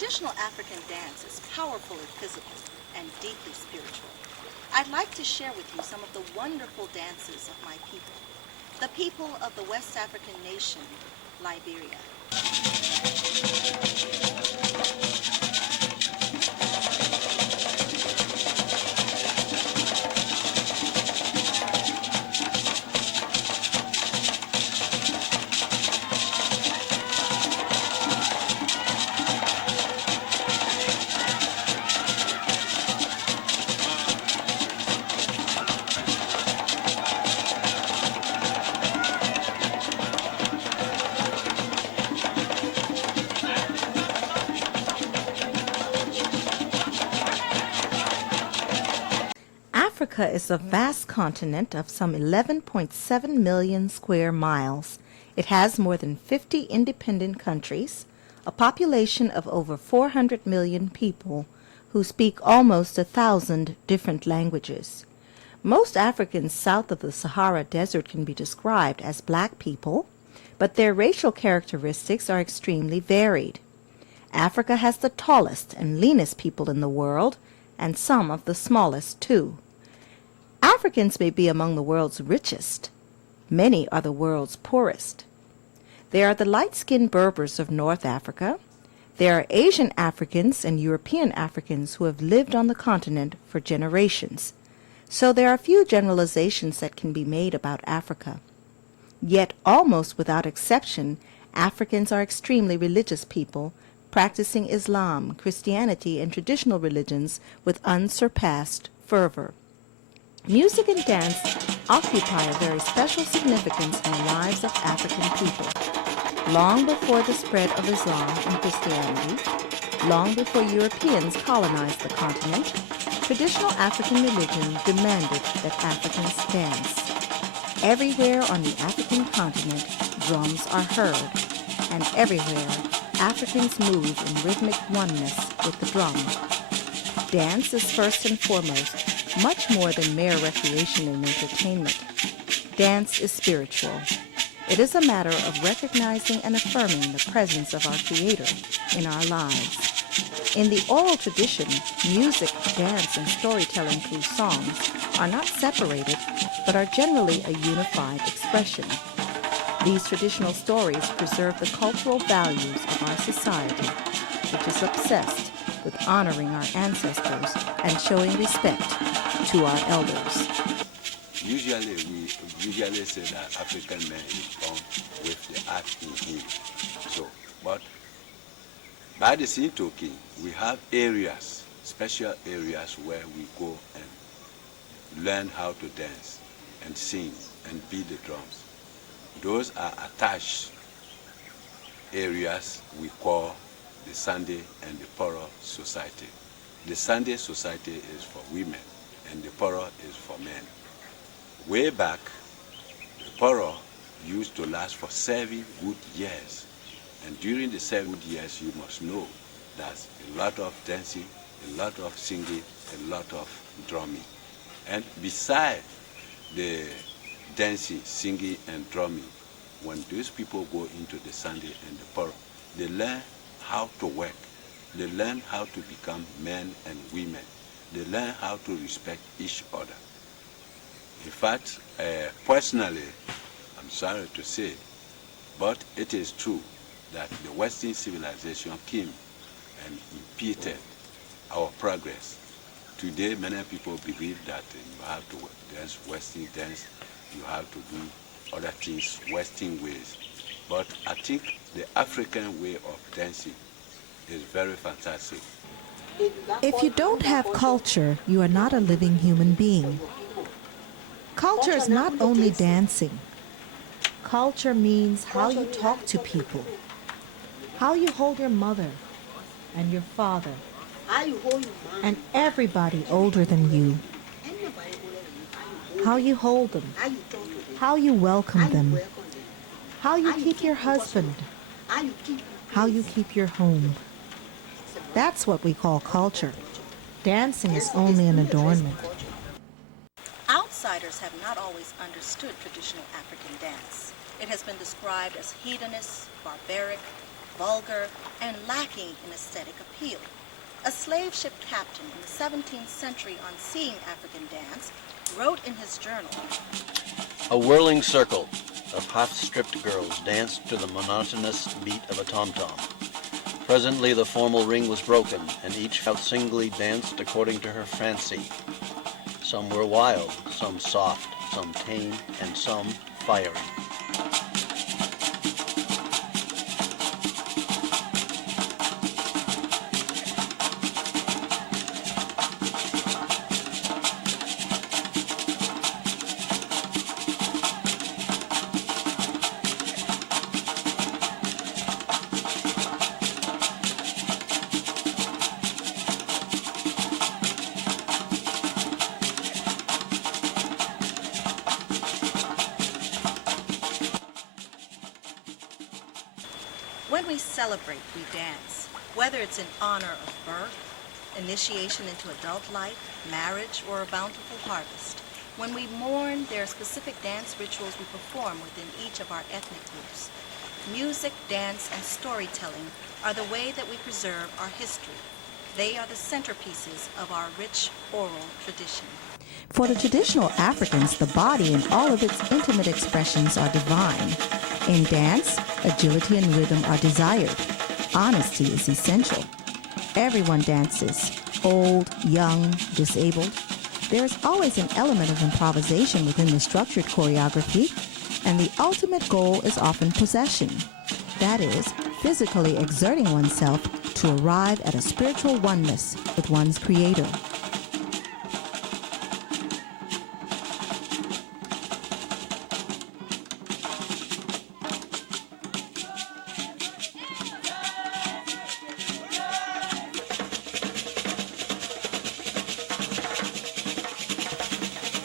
Traditional African dance is powerfully physical and deeply spiritual. I'd like to share with you some of the wonderful dances of my people, the people of the West African nation, Liberia. Africa is a vast continent of some 11.7 million square miles. It has more than 50 independent countries, a population of over 400 million people who speak almost 1,000 different languages. Most Africans south of the Sahara Desert can be described as black people, but their racial characteristics are extremely varied. Africa has the tallest and leanest people in the world, and some of the smallest too. Africans may be among the world's richest. Many are the world's poorest. There are the light-skinned Berbers of North Africa. There are Asian Africans and European Africans who have lived on the continent for generations. So there are few generalizations that can be made about Africa. Yet, almost without exception, Africans are extremely religious people, practicing Islam, Christianity, and traditional religions with unsurpassed fervor. Music and dance occupy a very special significance in the lives of African people. Long before the spread of Islam and Christianity, long before Europeans colonized the continent, traditional African religion demanded that Africans dance. Everywhere on the African continent, drums are heard, and everywhere, Africans move in rhythmic oneness with the drum. Dance is first and foremost much more than mere recreation and entertainment. Dance is spiritual. It is a matter of recognizing and affirming the presence of our Creator in our lives. In the oral tradition, music, dance, and storytelling through songs are not separated, but are generally a unified expression. These traditional stories preserve the cultural values of our society, which is obsessed with honoring our ancestors and showing respect to our elders. Usually, we usually say that African man is born with the art in him. So, but by the same token, we have areas, special areas where we go and learn how to dance and sing and beat the drums. Those are attached areas we call the Sunday and the Poro Society. The Sunday Society is for women and the Poro is for men. Way back, the Poro used to last for 7 good years. And during the 7 good years, you must know there's a lot of dancing, a lot of singing, a lot of drumming. And beside the dancing, singing, and drumming, when those people go into the Sunday and the Poro, they learn how to work. They learn how to become men and women. They learn how to respect each other. In fact, personally, I'm sorry to say, but it is true that the Western civilization came and impeded our progress. Today, many people believe that you have to dance Western dance, you have to do other things Western ways. But I think the African way of dancing is very fantastic. If you don't have culture, you are not a living human being. Culture is not only dancing. Culture means how you talk to people, how you hold your mother and your father, and everybody older than you, how you hold them, how you welcome them, how you keep your husband, how you keep your home. That's what we call culture. Dancing is only an adornment. Outsiders have not always understood traditional African dance. It has been described as hedonist, barbaric, vulgar, and lacking in aesthetic appeal. A slave ship captain in the 17th century on seeing African dance wrote in his journal, "A whirling circle of half-stripped girls danced to the monotonous beat of a tom-tom. Presently the formal ring was broken, and each singly danced according to her fancy. Some were wild, some soft, some tame, and some fiery." when we celebrate, we dance, whether it's in honor of birth, initiation into adult life, marriage, or a bountiful harvest. When we mourn, there are specific dance rituals we perform within each of our ethnic groups. Music, dance, and storytelling are the way that we preserve our history. They are the centerpieces of our rich oral tradition. For the traditional Africans, the body in all of its intimate expressions are divine. In dance, agility and rhythm are desired. Honesty is essential. Everyone dances, old, young, disabled. There is always an element of improvisation within the structured choreography, and the ultimate goal is often possession. That is, physically exerting oneself to arrive at a spiritual oneness with one's creator.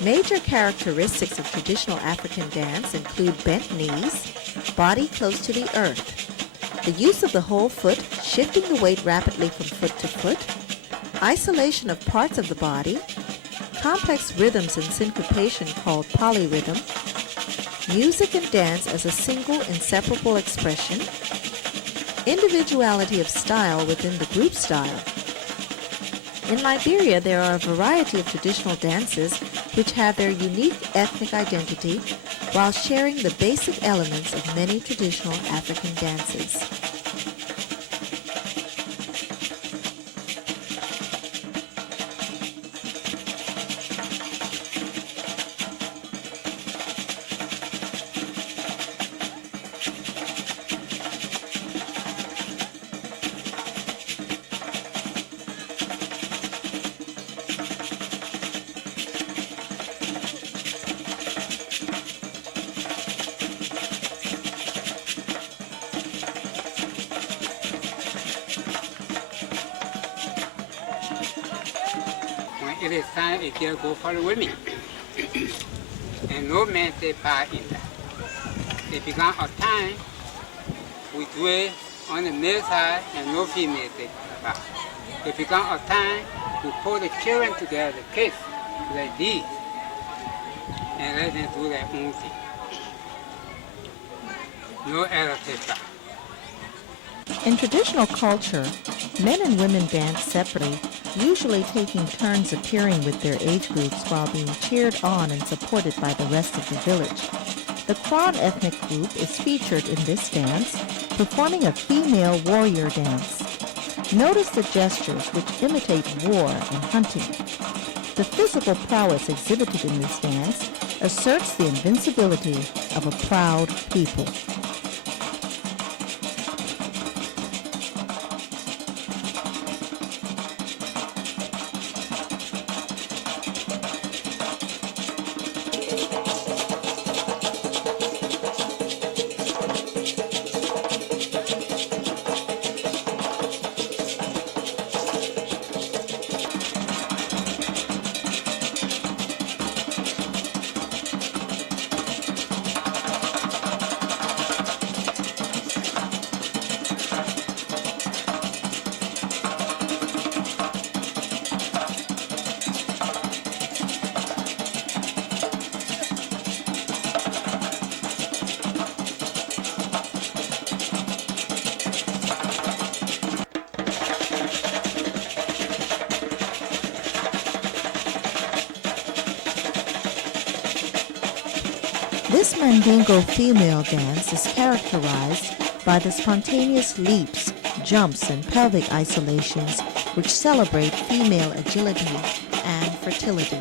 Major characteristics of traditional African dance include bent knees, body close to the earth, the use of the whole foot, shifting the weight rapidly from foot to foot, isolation of parts of the body, complex rhythms and syncopation called polyrhythm, music and dance as a single inseparable expression, individuality of style within the group style. In Liberia, there are a variety of traditional dances which have their unique ethnic identity while sharing the basic elements of many traditional African dances. It is time a girl go for the women. And no man take part in that. It began a time we do it on the male side and no female take part. It began a time we pull the children together, kids, like this, and let them do their own thing. No adult take part. In traditional culture, men and women dance separately, usually taking turns appearing with their age groups while being cheered on and supported by the rest of the village. The Kwan ethnic group is featured in this dance, performing a female warrior dance. Notice the gestures which imitate war and hunting. The physical prowess exhibited in this dance asserts the invincibility of a proud people. This Mandingo female dance is characterized by the spontaneous leaps, jumps, and pelvic isolations which celebrate female agility and fertility.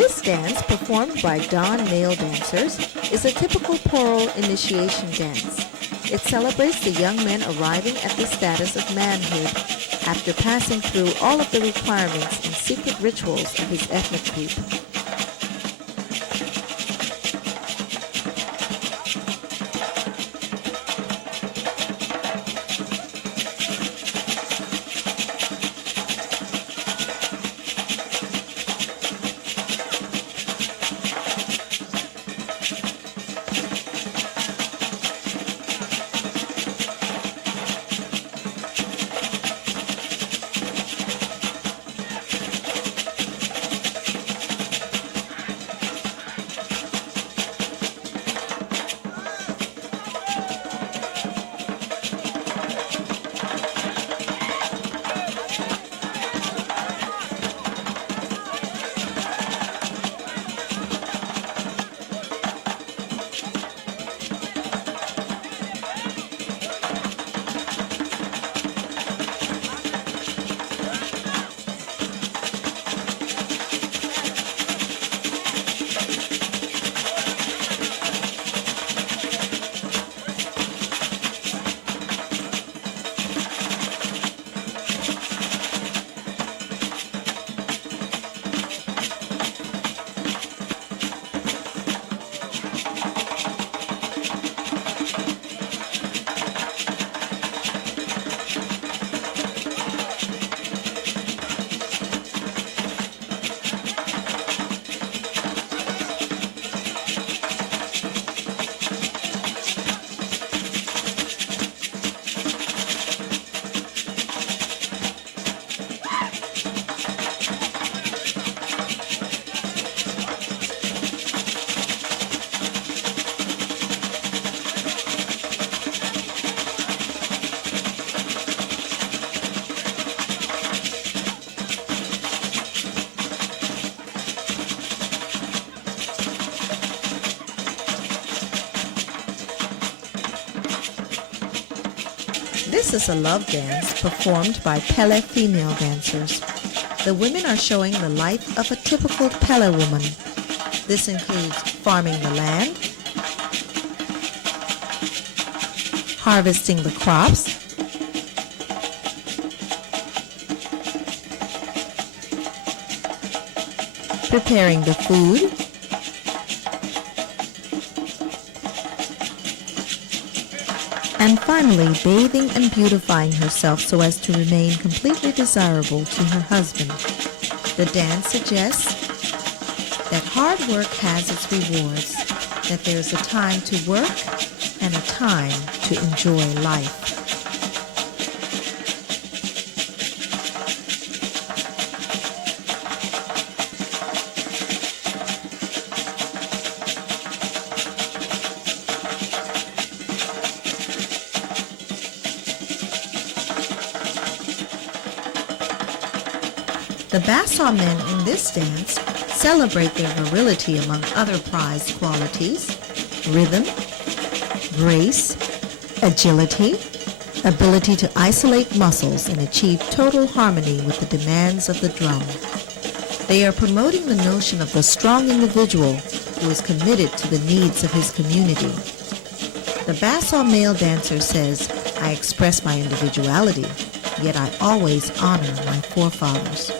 This dance, performed by Don male dancers, is a typical Poro initiation dance. It celebrates the young men arriving at the status of manhood after passing through all of the requirements and secret rituals of his ethnic group. This is a love dance performed by Pele female dancers. The women are showing the life of a typical Pele woman. This includes farming the land, harvesting the crops, preparing the food, and finally bathing and beautifying herself so as to remain completely desirable to her husband. The dance suggests that hard work has its rewards, that there's a time to work and a time to enjoy life. The Bassa men in this dance celebrate their virility among other prized qualities: rhythm, grace, agility, ability to isolate muscles and achieve total harmony with the demands of the drum. They are promoting the notion of the strong individual who is committed to the needs of his community. The Bassa male dancer says, "I express my individuality, yet I always honor my forefathers."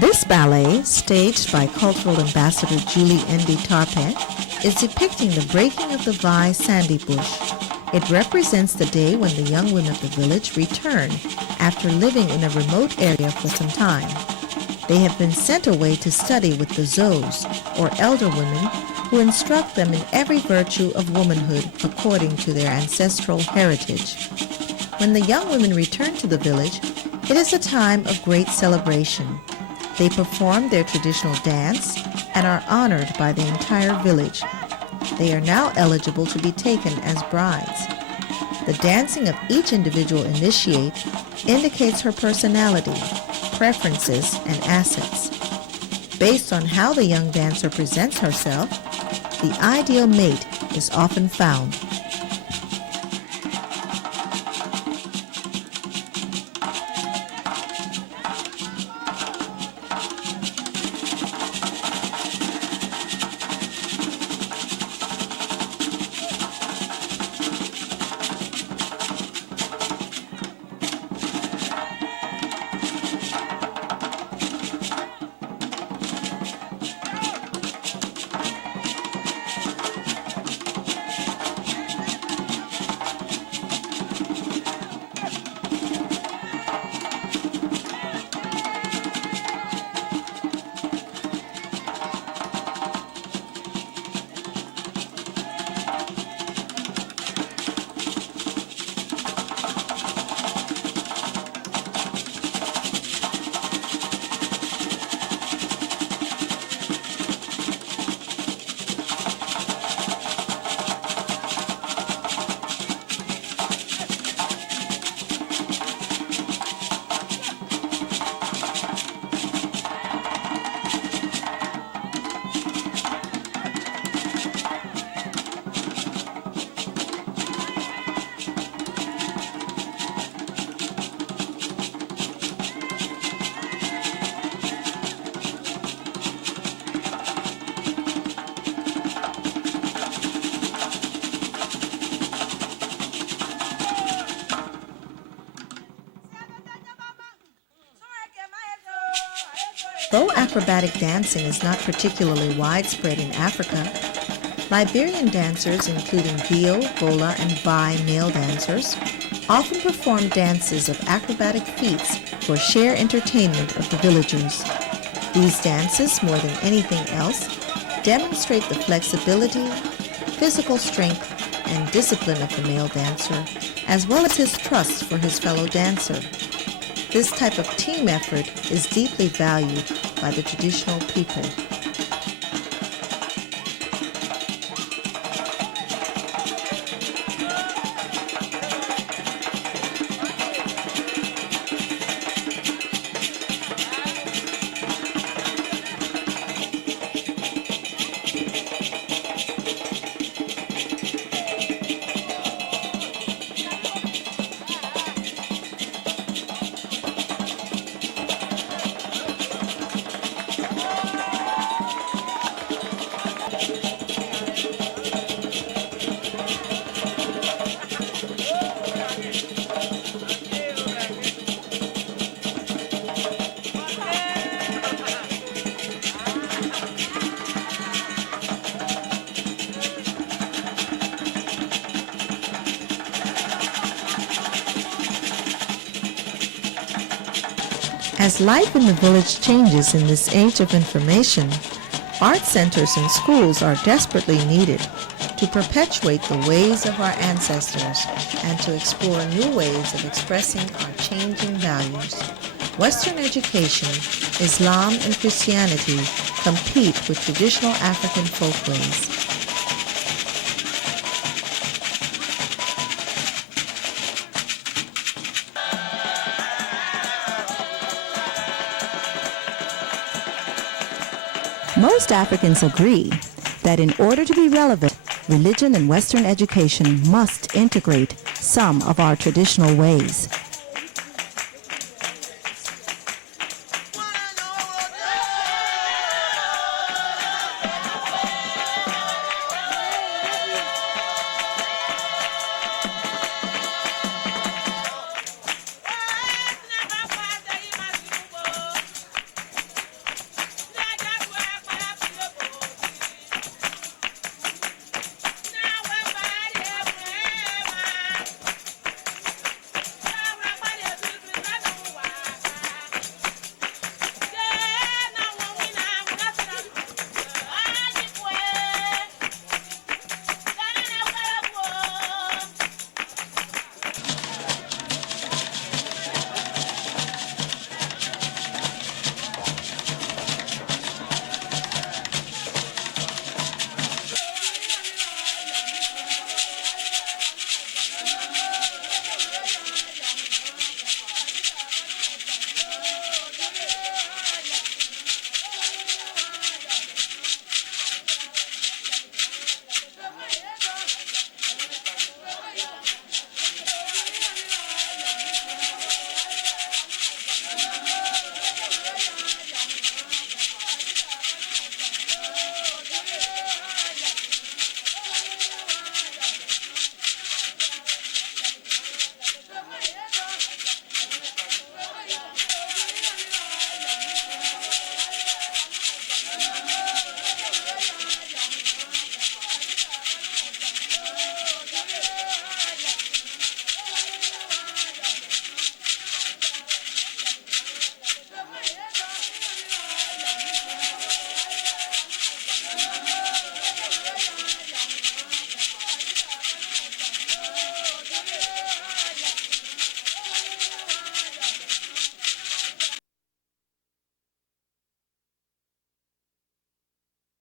This ballet, staged by cultural ambassador Julie Ndi Tarpe, is depicting the breaking of the Vai Sandy Bush. It represents the day when the young women of the village return after living in a remote area for some time. They have been sent away to study with the Zos, or elder women, who instruct them in every virtue of womanhood according to their ancestral heritage. When the young women return to the village, it is a time of great celebration. They perform their traditional dance and are honored by the entire village. They are now eligible to be taken as brides. The dancing of each individual initiate indicates her personality, preferences, and assets. Based on how the young dancer presents herself, the ideal mate is often found. Though acrobatic dancing is not particularly widespread in Africa, Liberian dancers, including Bio, Bola, and Vai male dancers, often perform dances of acrobatic feats for sheer entertainment of the villagers. These dances, more than anything else, demonstrate the flexibility, physical strength, and discipline of the male dancer, as well as his trust for his fellow dancer. This type of team effort is deeply valued by the traditional people. As life in the village changes in this age of information, art centers and schools are desperately needed to perpetuate the ways of our ancestors and to explore new ways of expressing our changing values. Western education, Islam, and Christianity compete with traditional African folkways. Most Africans agree that in order to be relevant, religion and Western education must integrate some of our traditional ways.